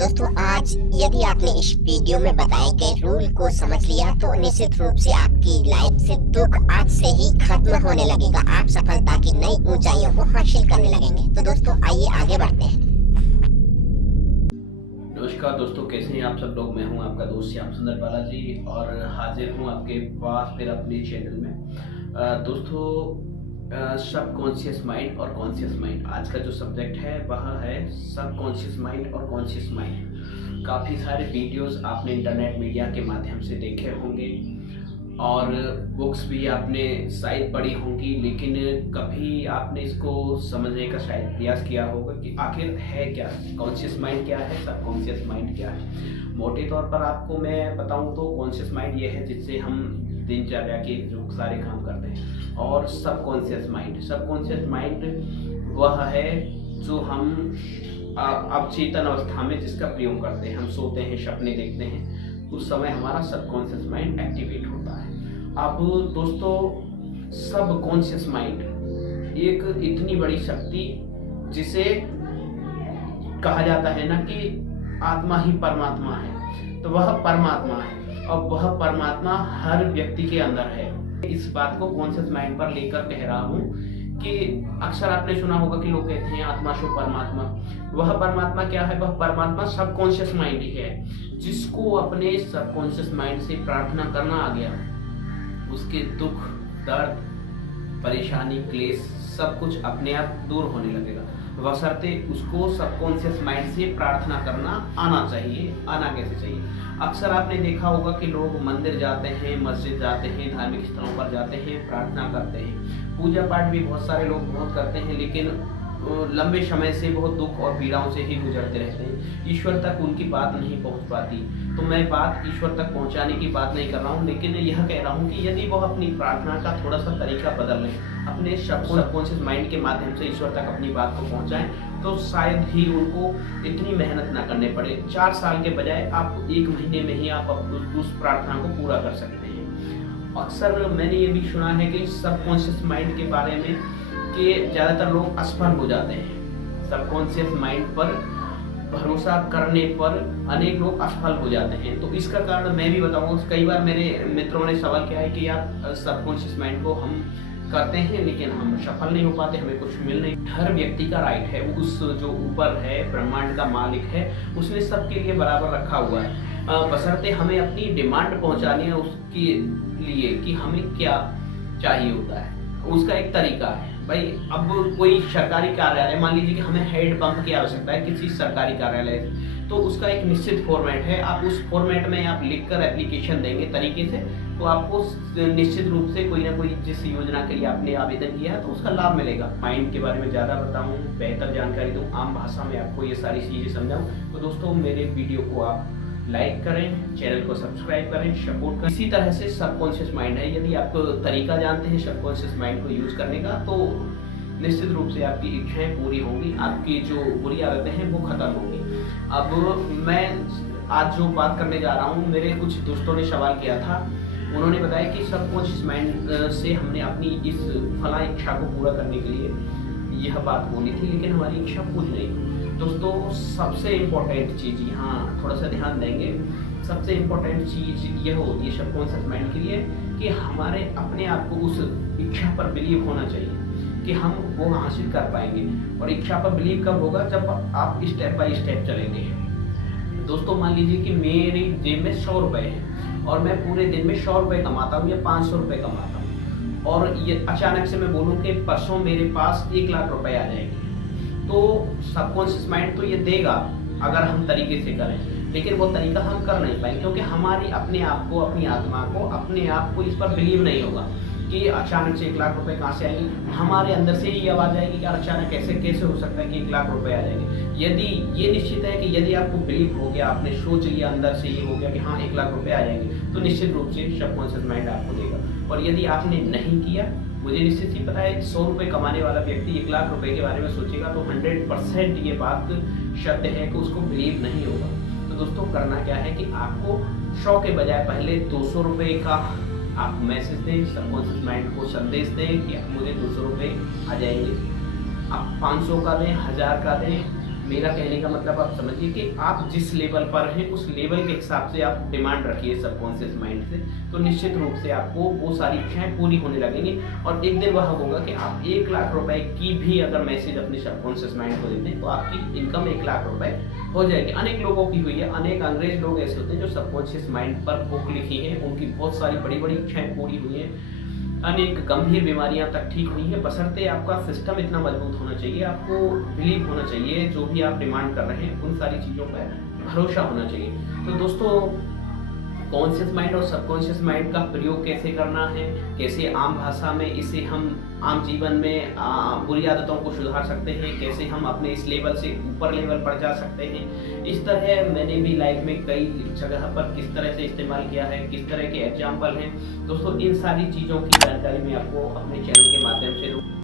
दोस्तों आज यदि आपने इस वीडियो में बताए गए रूल को समझ लिया तो निश्चित रूप से आपकी लाइफ से दुख आज से ही खत्म होने लगेगा। आप सफलता की नई ऊंचाइयों को हासिल करने लगेंगे। तो दोस्तों आइए आगे बढ़ते हैं। नमस्कार दोस्तों, कैसे हैं आप सब लोग। मैं हूं आपका दोस्त श्याम सुंदर बालाजी और हाजिर हूं आपके पास फिर अपने चैनल में। दोस्तों सबकॉन्शियस माइंड और कॉन्शियस माइंड, आज का जो सब्जेक्ट है वह है सबकॉन्शियस माइंड और कॉन्शियस माइंड। काफ़ी सारे वीडियोस आपने इंटरनेट मीडिया के माध्यम से देखे होंगे और बुक्स भी आपने शायद पढ़ी होंगी, लेकिन कभी आपने इसको समझने का शायद प्रयास किया होगा कि आखिर है क्या, कॉन्शियस माइंड क्या है, सबकॉन्शियस माइंड क्या है। मोटे तौर पर आपको मैं बताऊं तो कॉन्शियस माइंड ये है जिससे हम दिनचर्या के जो सारे काम करते हैं, और सबकॉन्शियस माइंड वह है जो हम अवचेतन अवस्था में जिसका प्रयोग करते हैं। हम सोते हैं, सपने देखते हैं, उस समय हमारा सबकॉन्शियस माइंड एक्टिवेट होता है। अब दोस्तों सबकॉन्शियस माइंड एक इतनी बड़ी शक्ति जिसे कहा जाता है ना कि आत्मा ही परमात्मा है, तो वह परमात्मा है और वह परमात्मा हर व्यक्ति के अंदर है। इस बात को कॉन्शियस माइंड पर लेकर कह रहा हूँ कि अक्सर आपने सुना होगा कि लोग कहते हैं आत्मा शो परमात्मा। वह परमात्मा क्या है? वह परमात्मा सबकॉन्शियस माइंड ही है। जिसको अपने सबकॉन्शियस माइंड से प्रार्थना करना आ गया, उसके दुख, दर्द, परेशानी, क्लेश सब कुछ अपने आप दूर होने लगेगा, बशर्ते उसको सबकॉन्शियस माइंड से प्रार्थना करना आना चाहिए। आना कैसे चाहिए? अक्सर आपने देखा होगा कि लोग मंदिर जाते हैं, मस्जिद जाते हैं, धार्मिक स्थलों पर जाते हैं, प्रार्थना करते हैं, पूजा पाठ भी बहुत सारे लोग बहुत करते हैं, लेकिन लंबे समय से बहुत दुख और पीड़ाओं से ही गुजरते रहते हैं। ईश्वर तक उनकी बात नहीं पहुंच पाती। तो मैं बात ईश्वर तक पहुंचाने की बात नहीं कर रहा हूं, लेकिन यह कह रहा हूं कि यदि वह अपनी प्रार्थना का थोड़ा सा तरीका बदल लें, अपने सबकॉन्शियस माइंड के माध्यम से ईश्वर तक अपनी बात को पहुंचाएं, तो शायद ही उनको इतनी मेहनत ना करने पड़े। 4 साल के बजाय आप 1 महीने में ही आप उस प्रार्थना को पूरा कर सकते हैं। अक्सर मैंने ये भी सुना है कि सबकॉन्शियस माइंड के बारे में कि ज़्यादातर लोग असफल हो जाते हैं। सबकॉन्शियस माइंड पर भरोसा करने पर अनेक लोग असफल हो जाते हैं। तो इसका कारण मैं भी बताऊंगा। कई बार मेरे मित्रों ने सवाल किया है कि यार सबकॉन्शियस माइंड को हम करते हैं लेकिन हम सफल नहीं हो पाते, हमें कुछ मिल नहीं। हर व्यक्ति का राइट है, उस जो ऊपर है, ब्रह्मांड का मालिक है, उसने सबके लिए बराबर रखा हुआ है, बशर्ते हमें अपनी डिमांड पहुंचानी है उसके लिए कि हमें क्या चाहिए होता है। उसका एक तरीका है भाई। अब कोई सरकारी कार्यालय, मान लीजिए कि हमें हेड पंप की आवश्यकता है किसी सरकारी कार्यालय, तो उसका एक निश्चित फॉर्मेट है। आप उस फॉर्मेट में आप लिखकर एप्लीकेशन देंगे तरीके से, तो आपको निश्चित रूप से कोई ना कोई जिस योजना के लिए आपने आवेदन किया है तो उसका लाभ मिलेगा। माइंड के बारे में ज़्यादा बताऊँ, बेहतर जानकारी दूँ, आम भाषा में आपको ये सारी चीज़ें समझाऊँ, तो दोस्तों मेरे वीडियो को आप लाइक करें, चैनल को सब्सक्राइब करें, सपोर्ट करें। इसी तरह से सबकॉन्शियस माइंड है, यदि आप तरीका जानते हैं सबकॉन्शियस माइंड को यूज करने का, तो निश्चित रूप से आपकी इच्छाएं पूरी होंगी, आपकी जो बुरी आदतें हैं वो खत्म होंगी। अब मैं आज जो बात करने जा रहा हूँ, मेरे कुछ दोस्तों ने सवाल किया था। उन्होंने बताया कि सबकॉन्शियस माइंड से हमने अपनी इस फला इच्छा को पूरा करने के लिए यह बात बोली थी, लेकिन हमारी इच्छा पूरी नहीं। दोस्तों सबसे इम्पोर्टेंट चीज़, यहाँ थोड़ा सा ध्यान देंगे, सबसे इम्पोर्टेंट चीज़ यह होती है सबकॉन्शियस माइंड के लिए कि हमारे अपने आप को उस इच्छा पर बिलीव होना चाहिए कि हम वो हासिल कर पाएंगे। और इच्छा पर बिलीव कब होगा? जब आप स्टेप बाय स्टेप चलेंगे। दोस्तों मान लीजिए कि मेरी जेब में 100 रुपये हैं और मैं पूरे दिन में 100 रुपये कमाता हूँ या 500 रुपये कमाता हूँ, और ये अचानक से मैं बोलूँ कि परसों मेरे पास 1 लाख रुपये आ जाएंगे, तो सबकॉन्शियस माइंड तो ये देगा अगर हम तरीके से करें, लेकिन वो तरीका हम कर नहीं पाएंगे क्योंकि हमारी अपने आप को, अपनी आत्मा को, अपने आप को इस पर बिलीव नहीं होगा कि अचानक से 1 लाख रुपए कहाँ से आएंगे। हमारे अंदर से ही आवाज़ आएगी कि अचानक कैसे हो सकता है कि 1 लाख रुपए आ जाएंगे। यदि ये निश्चित है कि यदि आपको बिलीव हो गया, आपने सोच लिया, अंदर से ये हो गया कि हाँ 1 लाख रुपए आ जाएंगे, तो निश्चित रूप से सबकॉन्शियस माइंड आपको देगा। और यदि आपने नहीं किया, मुझे निश्चित ही पता है 100 रुपये कमाने वाला व्यक्ति 1 लाख रुपए के बारे में सोचेगा तो 100% ये बात सत्य है कि उसको बिलीव नहीं होगा। तो दोस्तों करना क्या है कि आपको 100 के बजाय पहले 200 रुपये का आप मैसेज दें, सबकॉन्शियस माइंड को संदेश दें कि मुझे 200 रुपये आ जाएंगे। आप 500 का दें, 1000 का दें, मेरा कहने का मतलब आप समझिए कि आप जिस लेवल पर हैं उस लेवल के हिसाब से आप डिमांड रखिए सबकॉन्शियस माइंड से, तो निश्चित रूप से आपको वो सारी इच्छाएं पूरी होने लगेंगी। और एक दिन वह होगा कि आप 1 लाख रुपए की भी अगर मैसेज अपने सबकॉन्शियस माइंड को देते हैं तो आपकी इनकम 1 लाख रुपए हो जाएगी। अनेक लोगों की हुई है, अनेक अंग्रेज लोग ऐसे होते हैं जो सबकॉन्शियस माइंड पर बुक लिखी है, उनकी बहुत सारी बड़ी बड़ी इच्छाएं पूरी हुई हैं, अनेक गंभीर बीमारियां तक ठीक हुई हैं, बशर्ते आपका सिस्टम इतना मजबूत होना चाहिए, आपको बिलीव होना चाहिए, जो भी आप डिमांड कर रहे हैं उन सारी चीज़ों पर भरोसा होना चाहिए। तो दोस्तों, कॉन्शियस माइंड और सबकॉन्शियस माइंड का प्रयोग कैसे करना है, कैसे आम भाषा में इसे हम आम जीवन में बुरी आदतों को सुधार सकते हैं, कैसे हम अपने इस लेवल से ऊपर लेवल पर जा सकते हैं, इस तरह मैंने भी लाइफ में कई जगह पर किस तरह से इस्तेमाल किया है, किस तरह के एग्जाम्पल हैं दोस्तों, इन सारी चीज़ों की जानकारी मैं आपको अपने चैनल के माध्यम से